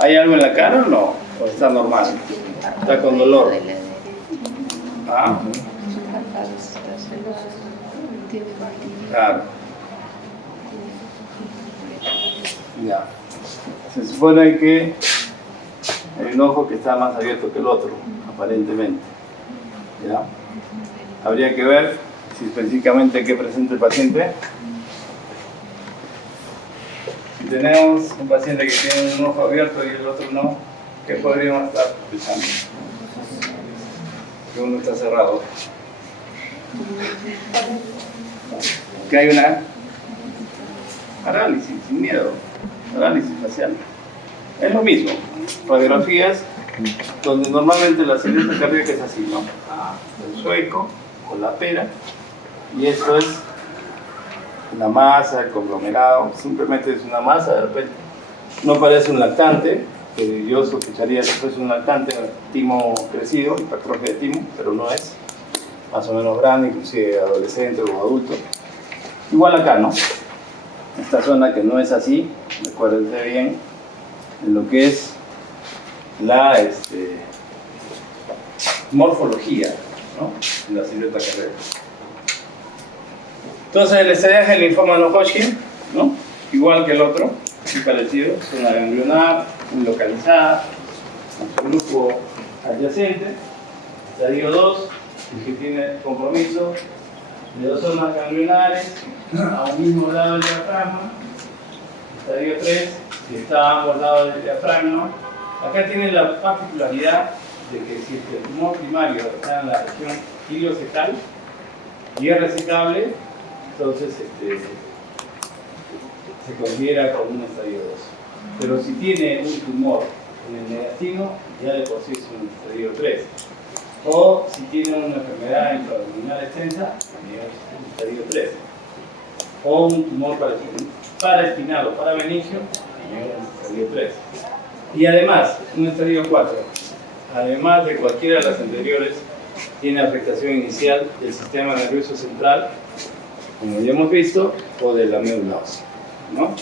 ¿Hay algo en la cara o no? ¿O está normal? ¿Está con dolor? Ah, claro. Ya. Se supone que hay un ojo que está más abierto que el otro, aparentemente. ¿Ya? Habría que ver si específicamente qué presenta el paciente. Si tenemos un paciente que tiene un ojo abierto y el otro no, ¿qué podríamos estar pensando? Que uno está cerrado. Que hay una parálisis, sin miedo, parálisis facial. Es lo mismo, radiografías donde normalmente la silueta cardíaca es así, ¿no? El sueco o la pera, y esto es una masa, el conglomerado, simplemente es una masa, de repente no parece un lactante, que yo sospecharía que fuese un lactante, timo crecido, hipertrofia de timo, pero no es, más o menos grande, inclusive adolescente o adulto. Igual acá, ¿no? Esta zona que no es así, recuérdense bien, en lo que es la morfología, ¿no? En la silueta cardíaca. Entonces el estadiaje del linfoma no Hodgkin, ¿no? Igual que el otro, muy parecido, zona ganglionar, muy localizada, nuestro grupo adyacente, estadio 2, el que tiene compromiso de dos zonas ganglionares a un mismo lado del diafragma, estadio 3, que está a ambos lados del diafragma. Acá tiene la particularidad de que si el tumor primario está en la región iliocecal y es resecable, entonces se considera como un estadio 2. Pero si tiene un tumor en el mediastino, ya de por sí es un estadio 3. O si tiene una enfermedad intraabdominal extensa, también es un estadio 3. O un tumor paraespinal o parameningio, también es un estadio 3. Y además, un estadio 4, además de cualquiera de las anteriores, tiene afectación inicial del sistema nervioso central, como ya hemos visto, o de la médula ósea, ¿no?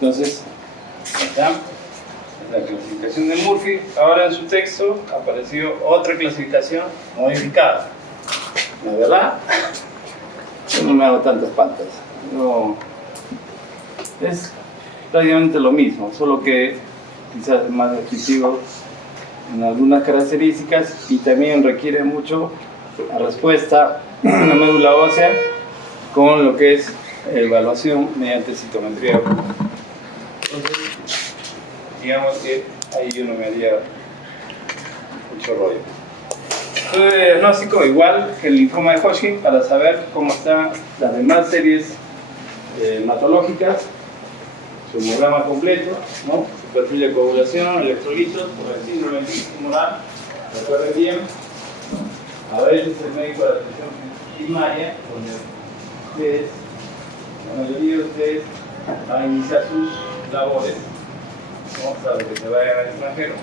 Entonces, acá, la clasificación de Murphy. Ahora en su texto apareció otra clasificación modificada. La verdad, yo no me hago tantas pantas. No, es prácticamente lo mismo, solo que quizás es más descriptivo en algunas características y también requiere mucho la respuesta en la médula ósea con lo que es evaluación mediante citometría. Entonces, digamos que ahí yo no me haría mucho rollo. Estudio de diagnóstico igual que el linfoma de Hodgkin para saber cómo están las demás series hematológicas, su hemograma completo, ¿no? Su perfil de coagulación, electrolitos, por el síndrome del líquido tumoral, recuerden bien. A veces el médico de la atención primaria, donde ustedes, la mayoría de ustedes van a iniciar sus labores, ¿no? Salvo que se vayan al extranjero,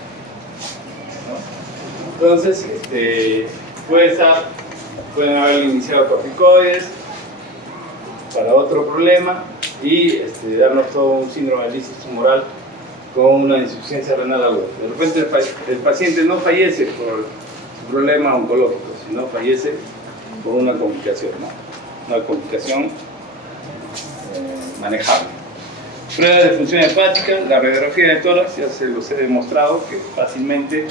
¿no? Entonces, pueden haber iniciado corticoides para otro problema y darnos todo un síndrome de lisis tumoral con una insuficiencia renal aguda. De repente el paciente no fallece por su problema oncológico, sino fallece por una complicación, ¿no? Una complicación manejable. Pruebas de función hepática, la radiografía de tórax, ya se los he demostrado que fácilmente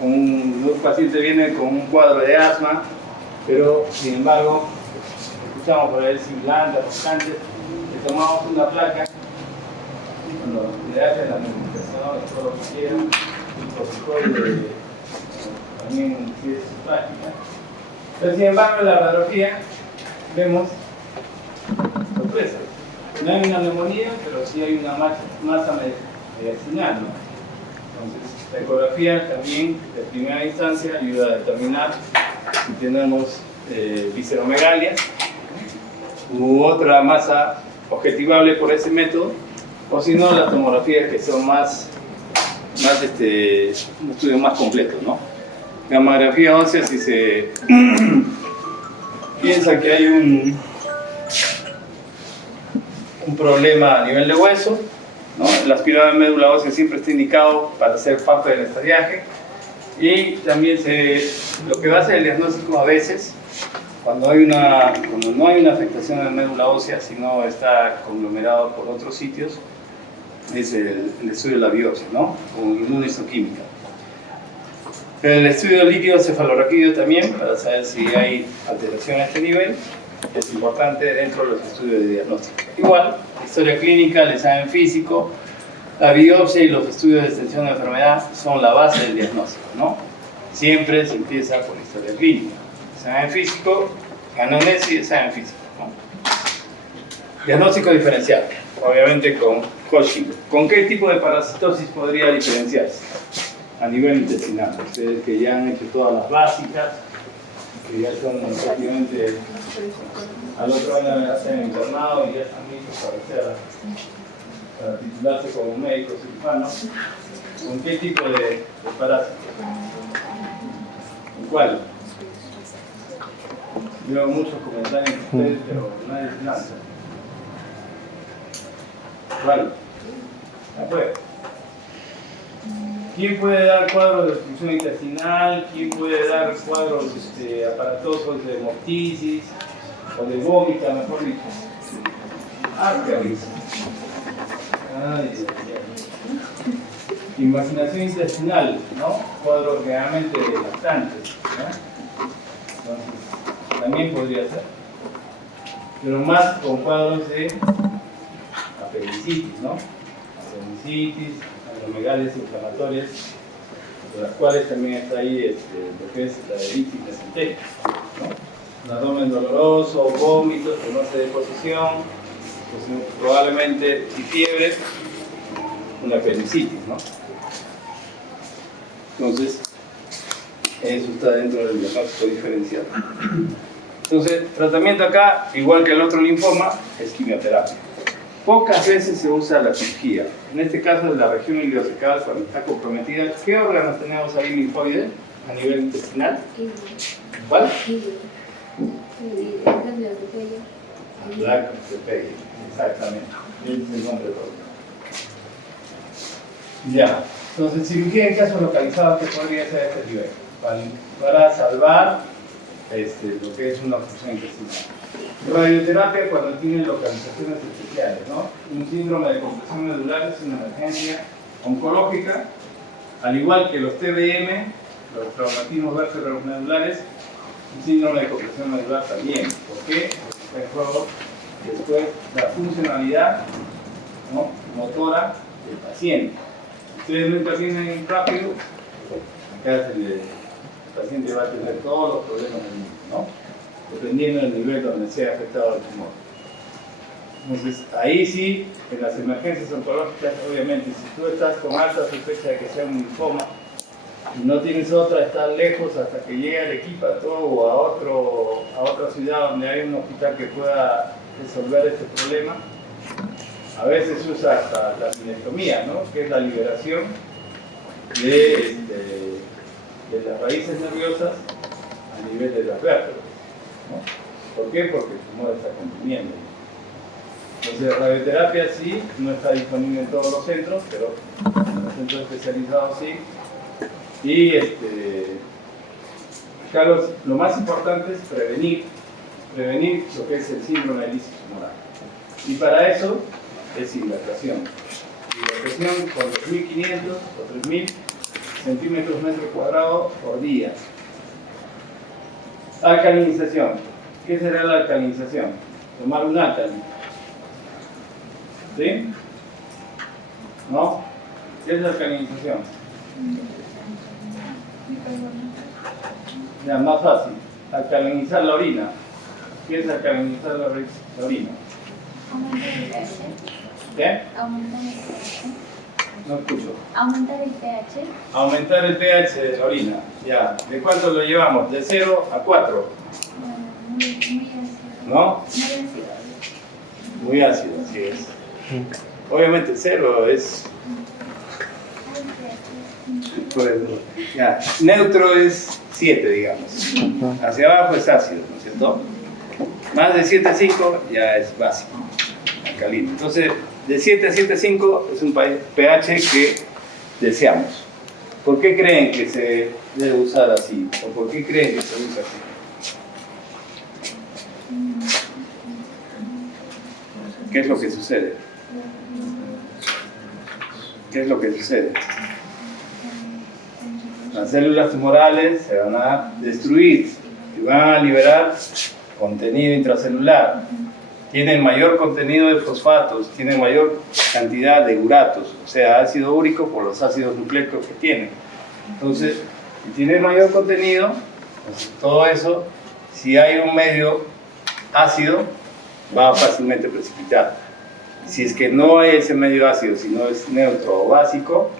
un paciente viene con un cuadro de asma, pero sin embargo, escuchamos por ahí sibilante, roscante, le tomamos una placa, cuando le hacen la medicación, todo lo que quieran, el corticoide también tiene su práctica. Pero sin embargo, en la radiografía vemos sorpresas. No hay una neumonía, pero sí hay una masa mediastinal, ¿no? Entonces, la ecografía también de primera instancia ayuda a determinar si tenemos visceromegalia u otra masa objetivable por ese método, o si no, las tomografías que son un estudio más completo, ¿no? Gamografía ósea, si se piensa que hay un problema a nivel de hueso, ¿no? El aspirado de médula ósea siempre está indicado para ser parte del estadiaje, y también lo que va a hacer el diagnóstico a veces, cuando no hay una afectación de médula ósea, sino está conglomerado por otros sitios, es el estudio de la biopsia, ¿no? Con inmunohistoquímica. Pero el estudio del líquido cefalorraquídeo también, para saber si hay alteración a este nivel, es importante dentro de los estudios de diagnóstico. Igual, historia clínica, el examen físico, la biopsia y los estudios de extensión de la enfermedad son la base del diagnóstico, ¿no? Siempre se empieza por historia clínica. Examen físico, anamnesis y examen físico, ¿no? Diagnóstico diferencial, obviamente con Hodgkin. ¿Con qué tipo de parasitosis podría diferenciarse? A nivel intestinal. Ustedes que ya han hecho todas las básicas, que ya son prácticamente al otro año hacen internado y ya están listos para titularse como médico cirujano. ¿Con qué tipo de parásito? ¿Con cuál? Veo muchos comentarios de ustedes, pero nadie se lanza. ¿Cuál? Pues. ¿Quién puede dar cuadros de obstrucción intestinal? ¿Quién puede dar cuadros aparatosos de hemoptisis o de vómito, mejor dicho? Arcaris. Imaginación intestinal, ¿no? Cuadros realmente lactantes, ¿no? Entonces, también podría ser. Pero más con cuadros de apendicitis, ¿no? Apendicitis, megalías inflamatorias, de las cuales también está ahí lo que es la deritis mesentérica, ¿no? Un abdomen doloroso, vómitos, que no se deposición, pues, probablemente y fiebre, una apendicitis, ¿no? Entonces, eso está dentro del diagnóstico diferencial. Entonces, tratamiento acá, igual que el otro linfoma, es quimioterapia. Pocas veces se usa la cirugía. En este caso, de la región ileocecal, cuando está comprometida, ¿qué órganos tenemos ahí linfoides a nivel intestinal? ¿Cuál? Lactopedia, exactamente. Ese es el nombre del órgano. Ya. Entonces, cirugía en casos localizados, ¿qué podría ser este nivel? Para salvar lo que es una obstrucción intestinal. Radioterapia cuando tiene localizaciones especiales, ¿no? Un síndrome de compresión medular es una emergencia oncológica, al igual que los TBM, los traumatismos vértebro-medulares, un síndrome de compresión medular también. ¿Por qué? Porque está en juego después la funcionalidad, ¿no?, motora del paciente. Ustedes lo intervienen rápido, acá el paciente va a tener todos los problemas del mundo, ¿no?, dependiendo del nivel donde sea afectado el tumor. Entonces, ahí sí, en las emergencias oncológicas, obviamente, si tú estás con alta sospecha de que sea un linfoma y no tienes otra, estás lejos hasta que llegue el equipo o a otra ciudad donde hay un hospital que pueda resolver este problema, a veces usa hasta la minectomía, ¿no?, que es la liberación de las raíces nerviosas a nivel de las vértebras, ¿no? ¿Por qué? Porque el tumor está comprimiendo. Entonces, radioterapia sí, no está disponible en todos los centros, pero en los centros especializados sí. Y, Carlos, lo más importante es prevenir lo que es el síndrome de lisis tumoral. Y para eso es hidratación. Hidratación con 2.500 o 3.000 centímetros metro cuadrado por día. Alcalinización. ¿Qué será la alcalinización? Tomar un álcalino. ¿Sí? ¿No? ¿Qué es la alcalinización? Ya, más fácil. Alcalinizar la orina. ¿Qué es alcalinizar la orina? ¿Qué? Aumentar el pH. No escucho. Aumentar el pH. Aumentar el pH de la orina. Ya. ¿De cuánto lo llevamos? De 0 a 4. Muy ácido. ¿No? Muy ácido. Muy ácido, así es. Obviamente 0 es... Pues, ya. Neutro es 7, digamos. Hacia abajo es ácido, ¿no es cierto? Más de 7,5 ya es básico, alcalino. Entonces, de 7 a 7,5 es un pH que deseamos. ¿Por qué creen que se debe usar así? ¿O por qué creen que se usa así? ¿Qué es lo que sucede? ¿qué es lo que sucede? Las células tumorales se van a destruir y van a liberar contenido intracelular. Tienen mayor contenido de fosfatos, tienen mayor cantidad de uratos, o sea, ácido úrico por los ácidos nucleicos que tienen. Entonces, si tiene mayor contenido, pues, todo eso, si hay un medio ácido, va a fácilmente precipitar. Si es que no hay ese medio ácido, sino es neutro o básico,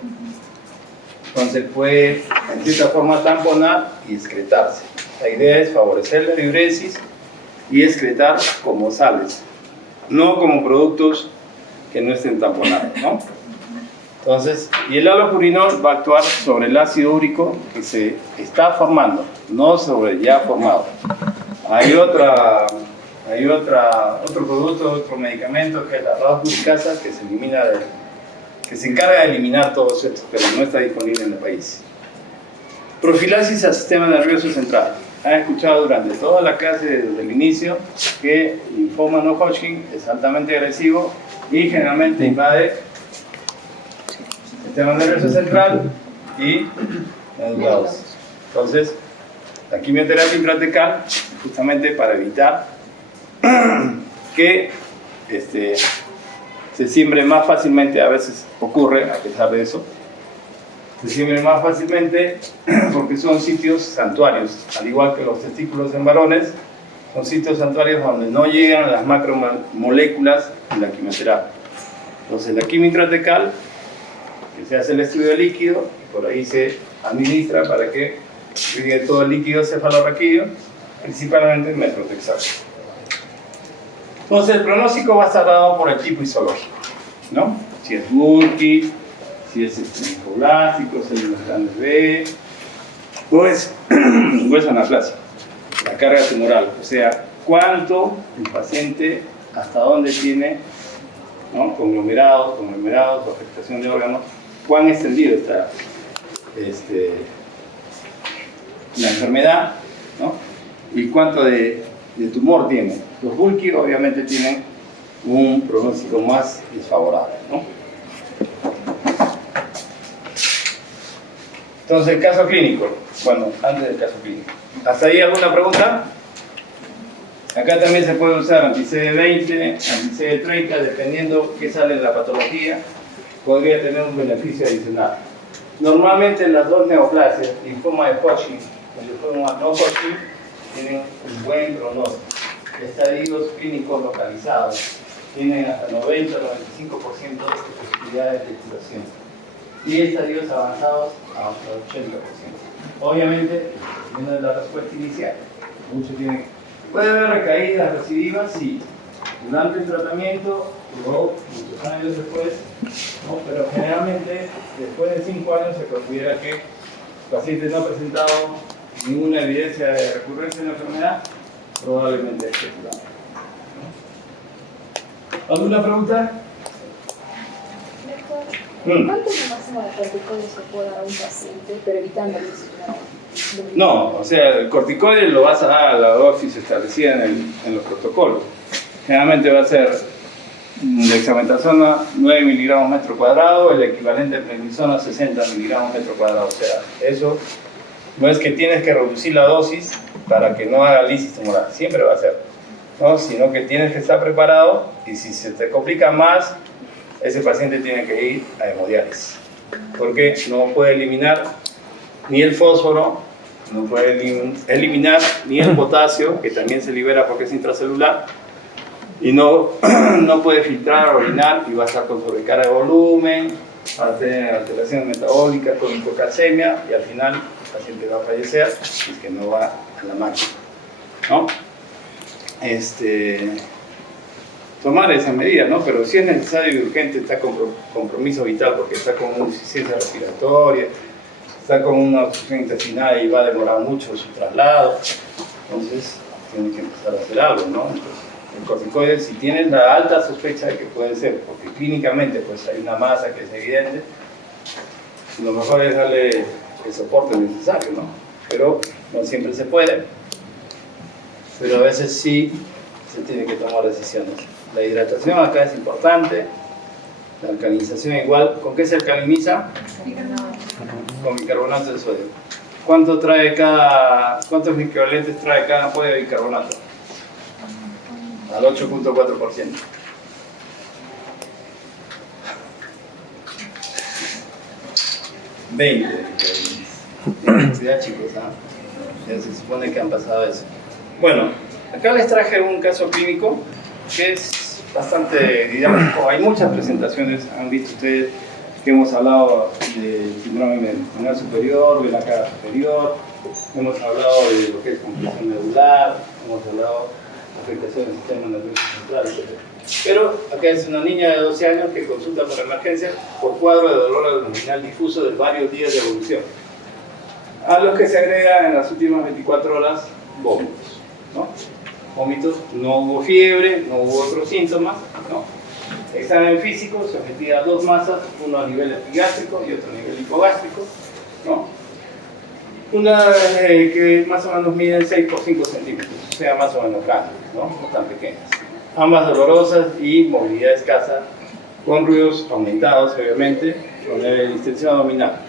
entonces puede en cierta forma tamponar y excretarse. La idea es favorecer la diuresis y excretar como sales, no como productos que no estén tamponados, ¿no? Entonces, y el halopurinol va a actuar sobre el ácido úrico que se está formando, no sobre ya formado. Hay otro producto, otro medicamento que es la rauxuricasa, que se encarga de eliminar todos estos, pero no está disponible en el país. Profilaxis al sistema nervioso central. Han escuchado durante toda la clase desde el inicio que el linfoma no Hodgkin es altamente agresivo y generalmente invade el sistema nervioso central y medulados. Entonces, la quimioterapia intratecal justamente para evitar que se siembre más fácilmente, a veces ocurre a pesar de eso, se siembren más fácilmente porque son sitios santuarios, al igual que los testículos en varones, son sitios santuarios donde no llegan las macromoléculas de la quimioterapia. Entonces la quimio intratecal, que se hace el estudio de líquido, y por ahí se administra para que llegue todo el líquido cefalorraquídeo, principalmente en metrotexal. Entonces el pronóstico va a estar dado por el tipo histológico, ¿no? Si es Burkitt, si es linfoblástico, células grandes B, o es anaplasia, la carga tumoral, o sea, cuánto el paciente, hasta dónde tiene, ¿no? conglomerados o afectación de órganos, cuán extendido está la enfermedad, ¿no? Y cuánto de tumor tiene. Los Burkitt obviamente tienen un pronóstico más desfavorable, ¿no? Entonces, el caso clínico. Bueno, antes del caso clínico. ¿Hasta ahí alguna pregunta? Acá también se puede usar anti-CD20, anti-CD30, dependiendo qué sale en la patología, podría tener un beneficio adicional. Normalmente las dos neoplasias, linfoma de Hodgkin y linfoma no Hodgkin, tienen un buen pronóstico. Estadios clínicos localizados tienen hasta 90-95% de posibilidades de curación. Y estadios avanzados hasta 80%. Obviamente, dependiendo de la respuesta inicial, puede haber recaídas recidivas, sí, durante el tratamiento o muchos años después, ¿no? Pero generalmente después de 5 años se considera que el paciente no ha presentado ninguna evidencia de recurrencia de la enfermedad, probablemente esté curado, ¿no? ¿Alguna pregunta? ¿Cuánto es el máximo de corticoides se puede dar a un paciente, pero evitando el uso? No, o sea, el corticoide lo vas a dar a la dosis establecida en los protocolos. Generalmente va a ser dexametasona 9 miligramos metro cuadrado, el equivalente a prednisona 60 miligramos metro cuadrado. O sea, eso no es que tienes que reducir la dosis para que no haga lisis tumoral, siempre va a ser, ¿no? Sino que tienes que estar preparado y si se te complica más, ese paciente tiene que ir a hemodiálisis, porque no puede eliminar ni el fósforo, no puede eliminar ni el potasio, que también se libera porque es intracelular, y no puede filtrar, orinar, y va a estar con sobrecarga de volumen, va a tener alteraciones metabólicas con hipocalcemia, y al final el paciente va a fallecer si es que no va a la máquina, ¿no? Tomar esa medida, ¿no? Pero si es necesario y urgente, está con compromiso vital porque está con una insuficiencia respiratoria, está con una obstrucción intestinal y va a demorar mucho su traslado, entonces tiene que empezar a hacer algo, ¿no? Entonces, el corticoide, si tienen la alta sospecha de que puede ser, porque clínicamente pues hay una masa que es evidente, lo mejor es darle el soporte necesario, ¿no? Pero no siempre se puede, pero a veces sí se tiene que tomar decisiones. La hidratación acá es importante, La alcalinización igual, ¿con qué se alcaliniza? Con bicarbonato de sodio. ¿Cuántos equivalentes trae cada ampolla de bicarbonato? Al 8.4%. Ya chicos, ya se supone que han pasado eso. Bueno, acá les traje un caso clínico que es bastante didáctico. Hay muchas presentaciones, han visto ustedes que hemos hablado del síndrome renal superior, de la cara superior, hemos hablado de lo que es compresión medular, hemos hablado de afectación del sistema nervioso central, etc. Pero acá es una niña de 12 años que consulta por emergencia por cuadro de dolor abdominal difuso de varios días de evolución, a los que se agrega en las últimas 24 horas vómitos, ¿no? Vómitos, no hubo fiebre, no hubo otros síntomas, ¿no? Examen físico, se sometía a dos masas, uno a nivel epigástrico y otro a nivel hipogástrico, ¿no? Una que más o menos mide 6 por 5 centímetros, o sea, más o menos grande, ¿no? No tan pequeñas. Ambas dolorosas y movilidad escasa, con ruidos aumentados, obviamente, con distensión abdominal.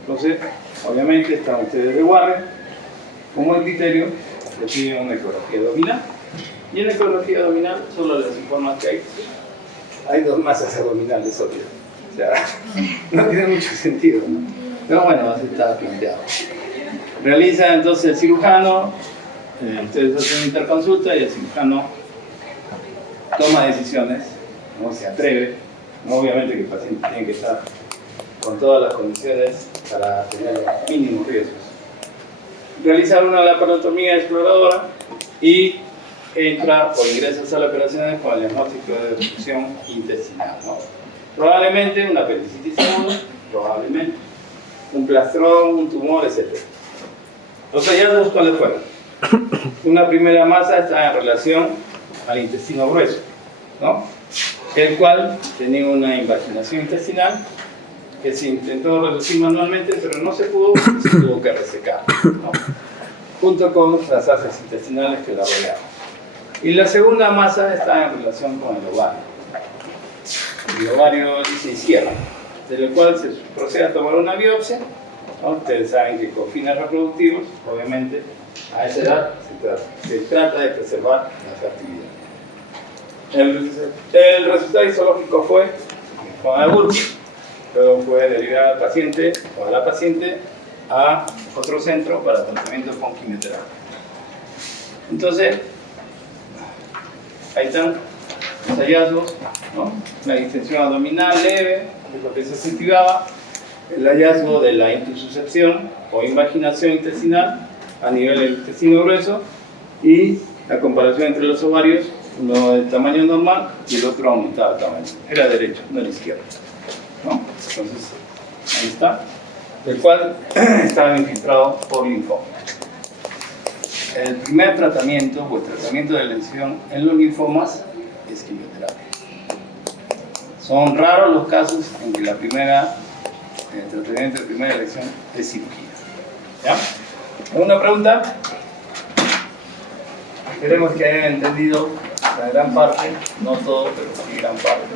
Entonces, obviamente, están ustedes de guardia. Como el criterio, reciben una ecografía abdominal. Y en la ecografía abdominal solo les informan que hay dos masas abdominales, obvio. O sea, no tiene mucho sentido, ¿no? Pero bueno, así está planteado. Realiza entonces el cirujano, ustedes hacen interconsulta y el cirujano toma decisiones, no se atreve, ¿no? Obviamente que el paciente tiene que estar con todas las condiciones para tener los mínimos riesgos. Realiza una laparotomía exploradora y entra o ingresa a sala de operaciones con el diagnóstico de obstrucción intestinal, ¿no? Probablemente una apendicitis aguda, probablemente un plastrón, un tumor, etc. Los hallazgos, ¿cuáles fueron? Una primera masa está en relación al intestino grueso, ¿no? El cual tenía una invaginación intestinal que se intentó reducir manualmente, pero no se pudo, se tuvo que resecar, ¿no? Junto con las asas intestinales que la rodeaban. Y la segunda masa está en relación con el ovario. El ovario se cierra, de lo cual se procede a tomar una biopsia, ¿no? Ustedes saben que con fines reproductivos, obviamente, a esa edad se trata de preservar la fertilidad. El resultado histológico fue con Agurki, luego fue derivar al paciente o a la paciente a otro centro para tratamiento con quimioterapia. Entonces, ahí están los hallazgos, ¿no? La distensión abdominal leve, es lo que se sentivaba, el hallazgo de la intususcepción o invaginación intestinal a nivel del intestino grueso y la comparación entre los ovarios, uno de tamaño normal y el otro aumentado de tamaño. Era derecho, no era izquierdo, ¿no? Entonces, ahí está, el cual estaba infiltrado por linfoma. El primer tratamiento o el tratamiento de lesión en los linfomas es quimioterapia. Son raros los casos en que el tratamiento de primera elección es cirugía. ¿Ya? ¿Alguna pregunta? Esperemos que hayan entendido la gran parte, no todo, pero sí gran parte.